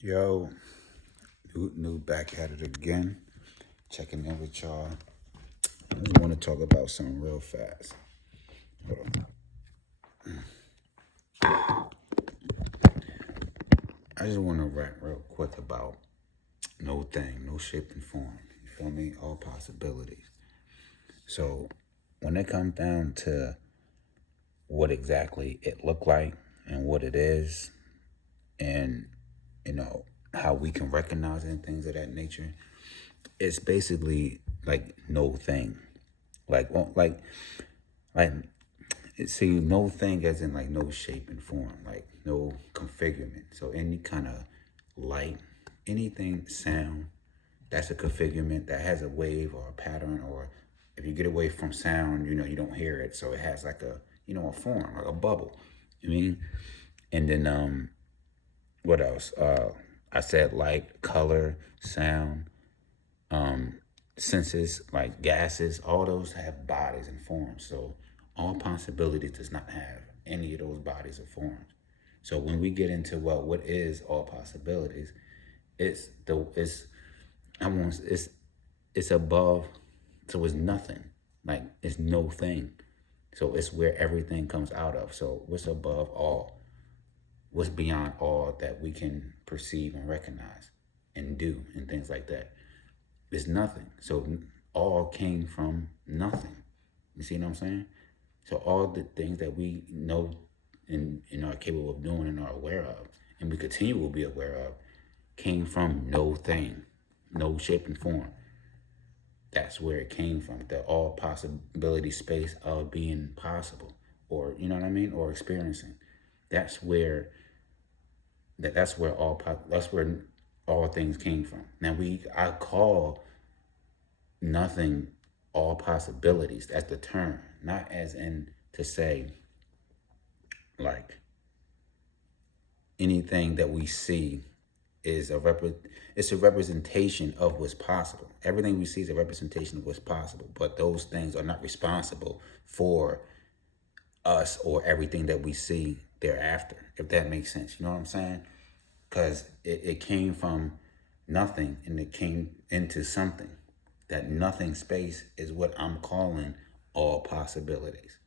Yo, new back at it again. Checking in with y'all. I just want to talk about something real fast. Hold on. I just want to rant real quick about no thing, no shape and form. You feel me? All possibilities. So when it comes down to what exactly it looked like and what it is, and how we can recognize it and things of that nature, it's basically like no thing. Like, well, like see, no thing as in like no shape and form, like no configurement. So any kind of light, anything, sound, that's a configurement that has a wave or a pattern. Or if you get away from sound, you don't hear it. So it has like a form, like a bubble. You mean? And then what else? I said light, color, sound, senses like gases, all those have bodies and forms. So all possibilities does not have any of those bodies or forms. So when we get into, well, what is all possibilities, it's the it's above, so it's nothing. Like it's no thing. So it's where everything comes out of. So what's above all? What's beyond all that we can perceive and recognize and do and things like that? It's nothing. So all came from nothing. You see what I'm saying? So all the things that we know and are capable of doing and are aware of, and we continue to be aware of, came from no thing, no shape and form. That's where it came from. The all possibility space of being possible, or you know what I mean, or experiencing. That's where that's where all things came from. Now I call nothing all possibilities. That's the term, not as in to say like anything that we see is it's a representation of what's possible. Everything we see is a representation of what's possible, but those things are not responsible for us or everything that we see thereafter, if that makes sense. You know what I'm saying? Because it came from nothing and it came into something. That nothing space is what I'm calling all possibilities.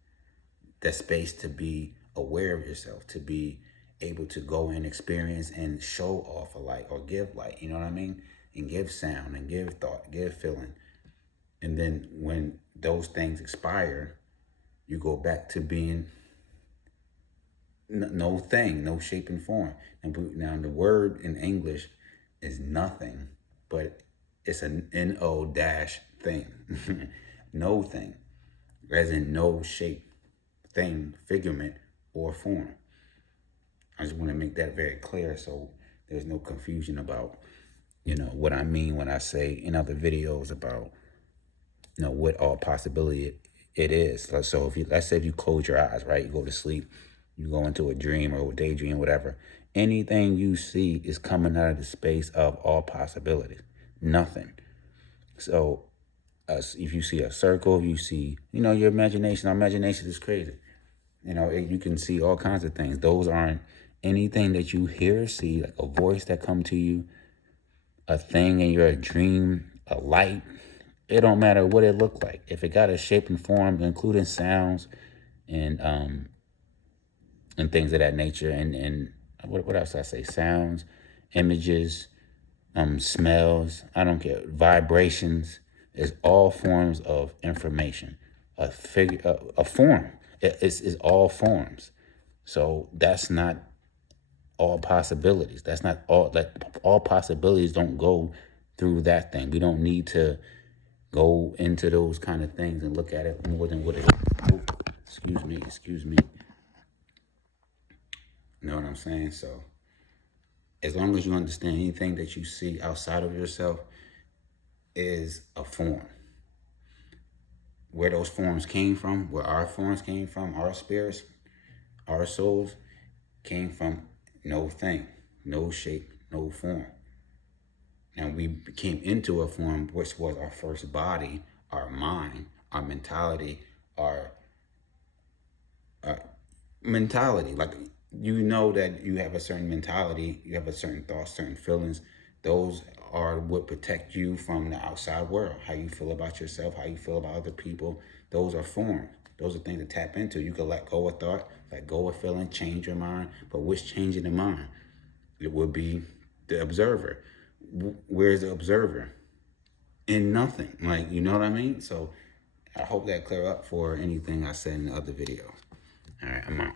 That space to be aware of yourself, to be able to go and experience and show off a light or give light, you know what I mean? And give sound and give thought, give feeling. And then when those things expire, you go back to being no thing, no shape and form. And now the word in English is nothing, but it's an no dash thing, no thing, as in no shape, thing, figurement, or form. I just want to make that very clear so there's no confusion about what I mean when I say in other videos about what all possibility it is. So if let's say if you close your eyes, right, you go to sleep, you go into a dream or a daydream, whatever, anything you see is coming out of the space of all possibilities. Nothing. So if you see a circle, if you see, your imagination, our imagination is crazy. You can see all kinds of things. Those aren't anything that you hear, see, like a voice that come to you, a thing in your dream, a light. It don't matter what it looked like. If it got a shape and form, including sounds and things of that nature, and what else did I say? Sounds, images, smells. I don't care. Vibrations is all forms of information. A figure, a form. It's all forms. So that's not all possibilities. That's not all. Like all possibilities don't go through that thing. We don't need to go into those kind of things and look at it more than what it is. Oh, excuse me. You know what I'm saying? So as long as you understand anything that you see outside of yourself is a form. Where those forms came from, where our forms came from, our spirits, our souls came from no thing, no shape, no form. And we came into a form which was our first body, our mind, our mentality, our mentality. Like you know that you have a certain mentality, you have a certain thoughts, certain feelings. Those are what protect you from the outside world. How you feel about yourself, how you feel about other people. Those are forms. Those are things to tap into. You can let go of thought, let go of feeling, change your mind. But what's changing the mind? It would be the observer. Where's the observer? In nothing. Like, you know what I mean? So I hope that clear up for anything I said in the other video. All right, I'm out.